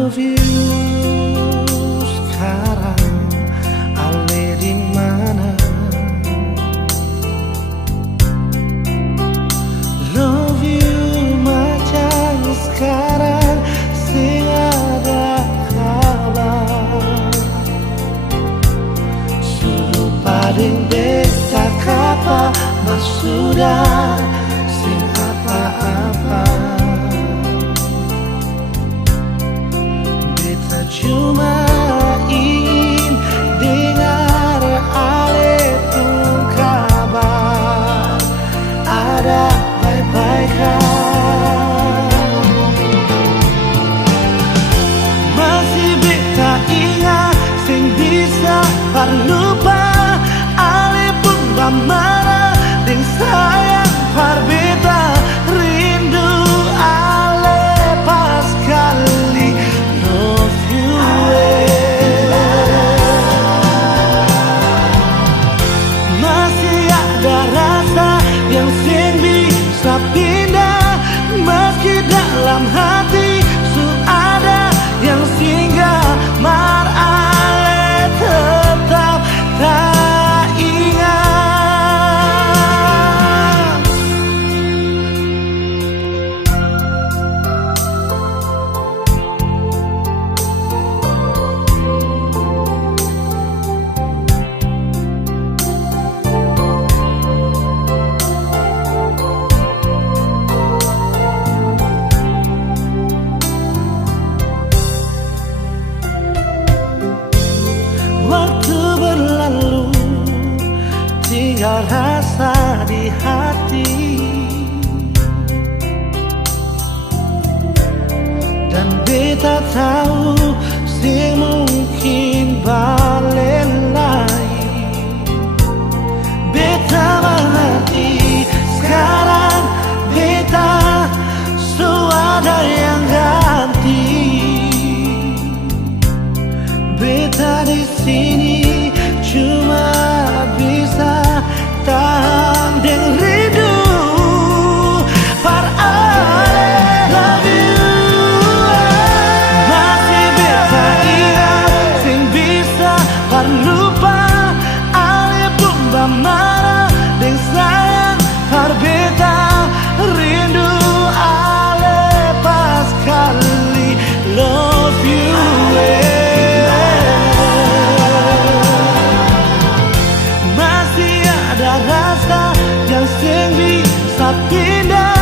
love you sekarang, ale di mana? Love you macam sekarang, sing ada kabar. Suruh paling beta kapa sudah sing apa-apa. Beta cuma ingin dengar ale pun kabar, ada baik-baik kan? Masih beta ingat sing bisa lupa ale pun marah ding sayang par beta rindu ale pas kali love you masih ada rasa yang sing bisa pindah meski dalam hati su ada yang singgah mar ale tetap tak ingat. Waktu berlalu, tinggal rasa di hati, dan beta tahu sing mungkin balik lagi. Beta mengerti sekarang beta suada yang ganti. Beta di sini cuma bisa tahan dan rindu par ale love you. Masih beta ingat sing bisa par lupa ale pun marah dan sayang par beta rindu ale pas kali love you. Ada rasa yang sing bisa pindah